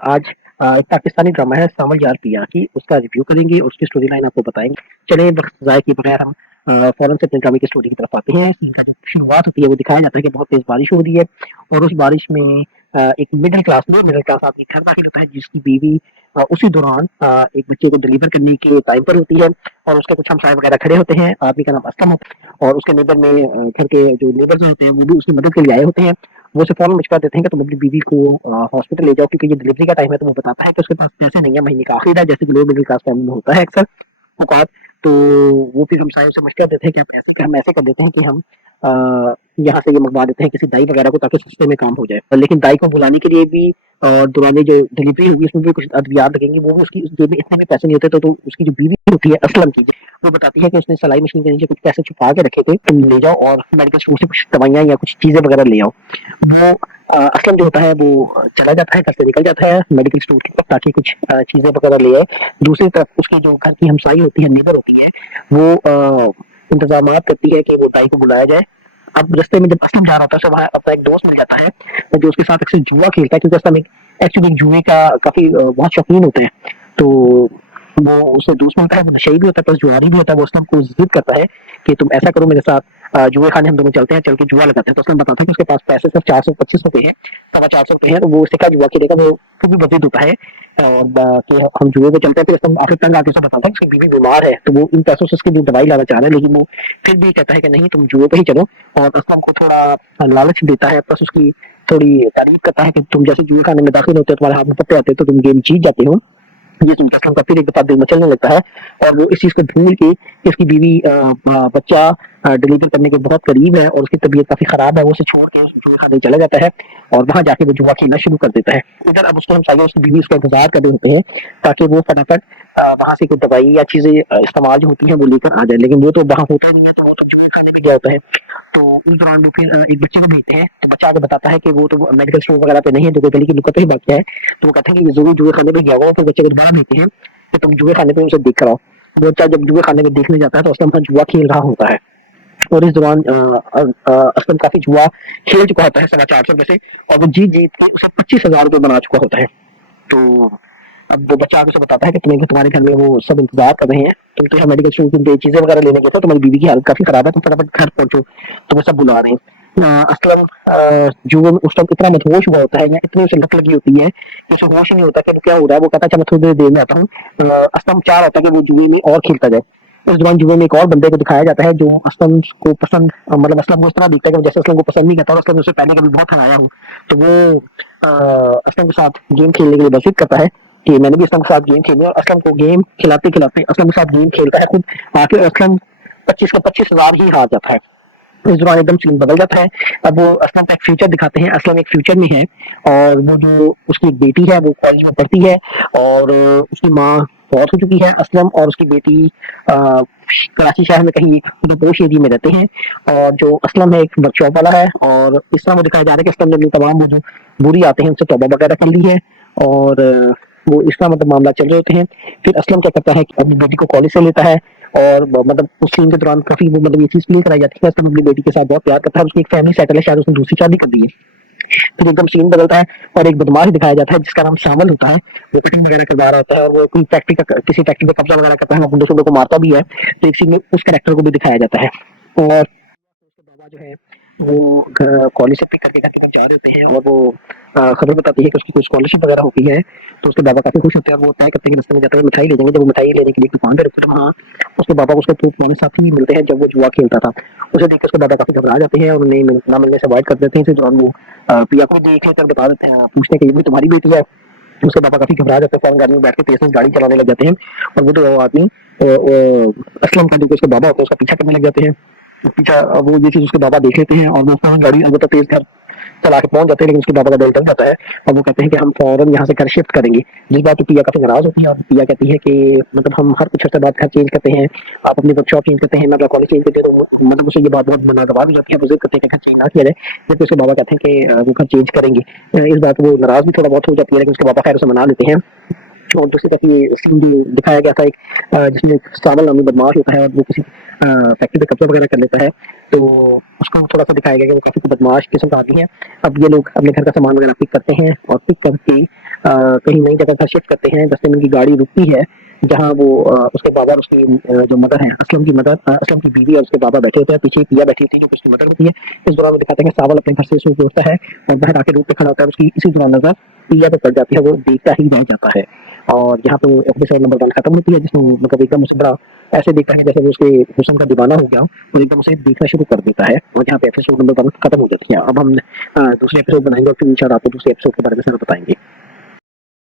आज एक पाकिस्तानी ड्रामा है सामर यार पिया की, उसका रिव्यू करेंगे और उसकी स्टोरी लाइन आपको बताएँगे। चलिए वक़्त ज़ाया किए बगैर हम फ़ौरन से अपने ड्रामे की स्टोरी की तरफ आते हैं। सीन का जो शुरुआत होती है वो दिखाया जाता है कि बहुत तेज़ बारिश हो रही है और उस बारिश में एक मिडल क्लास आदमी घर दाखिल होता है जिसकी बीवी उसी दौरान एक बच्चे को डिलीवर करने के टाइम पर होती है और उसके कुछ हमसाए वगैरह खड़े होते हैं। आदमी का नाम असलम होता है और उसके नेबर में घर के जो नेबर्स होते हैं वो भी उसकी मदद के लिए आए होते हैं। वो उसे फ़ौरन मशवरा देते हैं कि तुम अपनी बीवी को हॉस्पिटल ले जाओ क्योंकि ये डिलीवरी का टाइम है। तो वो बताता है कि उसके पास पैसे नहीं है, महीने का आखिर है, जैसे कि लोअर मिडिल क्लास फैमिली में होता है अक्सर औकात। तो वो फिर हमसायों से मशवरा देते हैं कि हम ऐसे कर देते हैं कि हम यहाँ से ये मंगवा देते हैं किसी दाई वगैरह को ताकि सस्ते में काम हो जाए। लेकिन दाई को बुलाने के लिए भी और दुरानी जो डिलीवरी होगी उसमें भी कुछ अद्वियात लगेंगे, वो भी उसकी जेब में इतने भी पैसे नहीं होते। तो उसकी जो बीवी होती है असलम की, वो बताती है कि उसने सिलाई मशीन के नीचे कुछ पैसे छुपा के रखे थे, तुम ले जाओ और मेडिकल स्टोर से कुछ दवाइयाँ या कुछ चीजें वगैरह ले आओ। वो असलम जो होता है वो चला जाता है, घर से निकल जाता है मेडिकल स्टोर की तरफ ताकि कुछ चीजें वगैरह ले आए। दूसरी तरफ उसकी जो घर की हमसाई होती है, नेबर होती है, वो इंतजामात करती है कि वो दाई को बुलाया जाए। अब रास्ते में जब असलम जा रहा होता है तो वहाँ अपना एक दोस्त मिल जाता है जो उसके साथ अक्सर जुआ खेलता है, क्योंकि असलम एक एक्चुअली जुए का काफी बहुत शौकीन होते हैं। तो वो उससे दोस्त मिलता है, वो नशेड़ी भी होता है प्लस जुआरी भी होता है। वो असलम को जिद करता है कि तुम ऐसा करो मेरे साथ, जुए खाने हम दोनों चलते हैं, चल के जुआ लगाते हैं। तो असलम बताता है कि उसके पास पैसे सिर्फ 425 रुपए हैं, 425 रुपए हैं। तो वो उससे क्या जुआ खेलेगा, वो खुद भी बजिद होता है और कि हम जुए पे चलते हैं। फिर असलम आखिर तंग आके उसे बताता है कि उसकी बीवी बीमार है, तो वो इन पैसों से उसकी दवाई लाना चाह रहा है, लेकिन वो फिर भी कहता है कि नहीं तुम जुए पे ही चलो। और असलम को थोड़ा लालच देता है प्लस उसकी थोड़ी तारीफ करता है कि तुम जैसे जुए खाने में दाखिल होते हो, तुम्हारे हाथ में पत्ते आते हैं, तो तुम गेम जीत जाते हो। ये सुनकर असलम का फिर एक दफा दिल मचलने लगता है और वो इस चीज को भूल के कि उसकी बीवी बच्चा डिलीवर करने के बहुत करीब है और उसकी तबीयत काफी खराब है, वो उसे छोड़ के उस जुए खाने चला जाता है और वहां जाके वो जुआ खेलना शुरू कर देता है। इधर अब उसके हमसाये उसकी बीवी उसका इंतजार कर रहे होते हैं ताकि वो फटाफट वहां से कोई दवाई या चीजें इस्तेमाल जो होती है वो लेकर आ जाए, लेकिन वो तो वहां होता नहीं है। तो वो तो जुआ खाने भी गया होता है। तो उस दौरान वो फिर एक बच्चे को भेजते हैं, तो बच्चा आके बताता है कि वो तो मेडिकल स्टोर वगैरह पे नहीं है, जो गली की नुक्कड़ पे ही भाग गया है। तो वो कहते हैं कि ये जरूर जुए खाने पे गया हुआ। फिर बच्चे को दोबारा भेजते हैं कि तुम जुए खाने पे उसे देख कर आओ। वो बच्चा जब जुए खाने में देखने जाता है तो असलम जुआ खेल रहा होता है और इस दौरान असलम काफी जुआ खेल चुका होता है 450 रुपए से और वो जीत जीत कर उसे 25,000 रुपए बना चुका होता है। तो अब वो बच्चा आगे से बताता है कि तुम्हारे घर में वो सब इंतजार कर रहे हैं, तुम तो यहाँ मेडिकल स्टोर की चीजें वगैरह लेने गए थे, तुम्हारी बीवी की हालत काफी खराब है, तुम फटाफट घर पहुंचो, तुम्हें सब बुला रहे हैं। असलम जुए में उस टाइम इतना मदहोश हुआ होता है या इतनी उसे लत लगी होती है कि उसे होश ही नहीं होता कि क्या हो रहा है। वो कहता है अच्छा मैं थोड़ी देर में आता हूँ। असलम चाह रहा होता है कि वो जुए में और खेलता जाए। इस दौरान जुए में एक और बंदे को दिखाया जाता है जो असलम को पसंद, मतलब असलम को इस तरह दिखता है कि जैसे असलम को पसंद नहीं करता और असलम ने उसे पहले कभी बहुत हराया हूँ। तो वो असलम के साथ गेम खेलने के लिए बातचीत करता है कि मैंने भी असलम के साथ गेम खेली और असलम को गेम खिलाते खिलाते असलम के साथ गेम खेलता है खुद। आखिर असलम 25 का 25,000 ही हार जाता है। इस दौरान एकदम सीन बदल जाता है। अब वो असलम का एक फ्यूचर दिखाते हैं, असलम एक फ्यूचर में है और वो जो उसकी एक बेटी है वो कॉलेज में पढ़ती है और उसकी माँ बहुत हो चुकी है। असलम और उसकी बेटी कराची शहर में कहीं एक पोश एरिया में रहते हैं और जो असलम है एक वर्कशॉप वाला है और इस तरह वो दिखाया जा रहा है कि असलम ने अपनी तमाम वो जो बुरी आते हैं उनसे तौबा वगैरह कर ली है और वो इस तरह मतलब मामला चल रहे होते हैं। फिर असलम क्या करता है कि अपनी बेटी को कॉलेज से लेता है और मतलब उस सीन के दौरान काफी वो मतलब ये चीज क्लियर कराई जाती है कि असलम अपनी बेटी के साथ बहुत प्यार करता है, उसकी एक फैमिली सेटल है, शायद उसने दूसरी शादी कर दी है। फिर एकदम सीन बदलता है और एक बदमाश दिखाया जाता है जिसका नाम शामिल होता है। वो कटिंग वगैरह करवा रहा होता है और वो कोई फैक्ट्री का किसी फैक्ट्री पे कब्जा वगैरह करता है, गुंडों शुंडों को मारता भी है। तो एक सीन में उस कैरेक्टर को भी दिखाया जाता है और उसके बाबा जो है वो कॉलेज से पिक करके घर जा रहे होते हैं और वो खबर बताती है कि उसकी कोई स्कॉलरशिप वगैरह हो गई है। तो उसके बाबा काफी खुश होते हैं और वो तय करते हैं कि रास्ते में जाते हुए मिठाई ले जाएंगे। जब वो मिठाई लेने के लिए दुकान पे रुकते हैं वहाँ उसके बाबा को उसके पुराने साथी मिलते हैं जब वो जुआ खेलता था। उसे देख के उसके दादा काफी घबरा जाते हैं और उन्हें ना मिलने से अवॉइड कर देते हैं। इसी दौरान वो पिया को देख लेकर बता देते हैं, पूछते हैं कि ये भी तुम्हारी बेटी है। उसके पापा काफी घबरा जाते हैं, फौरन गाड़ी में बैठ के तेज तेज गाड़ी चलाने लग जाते हैं और वो तो आदमी असलम का जो कि उसका बाबा होता है उसका पीछा करने लग जाते हैं। पीछा वो ये चीज उसके बाबा देख लेते हैं और वो फौरन गाड़ी अलबत्ता तेज घर चला के पहुंच जाते हैं, लेकिन उसके बाबा का दिल टल जाता है और वो कहते हैं कि हम फौरन यहाँ से घर शिफ्ट करेंगे। जिस बात पे पिया काफी नाराज होती है और पिया कहती है कि मतलब हम हर कुछ अर्से बाद घर चेंज करते हैं, आप अपनी वर्कशॉप चेंज करते हैं, मैं अपना कॉलेज चेंज करते हैं। तो मतलब उसे ये बात बहुत नागवार हो जाती है, वो जिद करते हैं कि घर चेंज ना किया जाए, जबकि उसके बाबा कहते हैं कि वो घर चेंज करेंगे। इस बात वो नाराज भी थोड़ा बहुत हो जाती है, लेकिन उसके बाबा खैर उसे मना लेते हैं। और दूसरी तरफ ये सीन भी दिखाया गया था एक जिसमें सावल नामी बदमाश होता है और वो किसी फैक्ट्री पे कब्जा वगैरह कर लेता है। तो उसको थोड़ा सा दिखाया गया कि वो काफी बदमाश किस्म का आदमी है। अब ये लोग अपने घर का सामान वगैरह पिक करते हैं और पिक करके कहीं नई जगह पर शिफ्ट करते हैं। रास्ते में उनकी गाड़ी रुकती है, जहाँ वो उसके बाबा और उसकी जो मदर है, असलम की मदर, असलम की बीवी और उसके बाबा बैठे होते हैं, पीछे पिया बैठी होती है जो कि उसकी मदर होती है। इस दौरान वो दिखाते हैं कि सावल अपने घर से सो के उठता है और बाहर आके रोड पे खड़ा होता है, उसकी इसी दौरान नज़र पिया पे पड़ जाती है, वो देखता ही रह जाता है। और यहाँ पे एपिसोड नंबर 1 खत्म होती है, जिसमें मतलब एकदम उसे बड़ा ऐसे देखता है जैसे वो उसके हुस्न का दीवाना हो गया हो और एकदम उसे देखना शुरू कर देता है, और यहाँ पे एपिसोड नंबर 1 खत्म हो जाती है। अब हम दूसरे एपिसोड बनाएंगे और फिर इंशाल्लाह आपको दूसरे एपिसोड के बारे में सारा बताएंगे।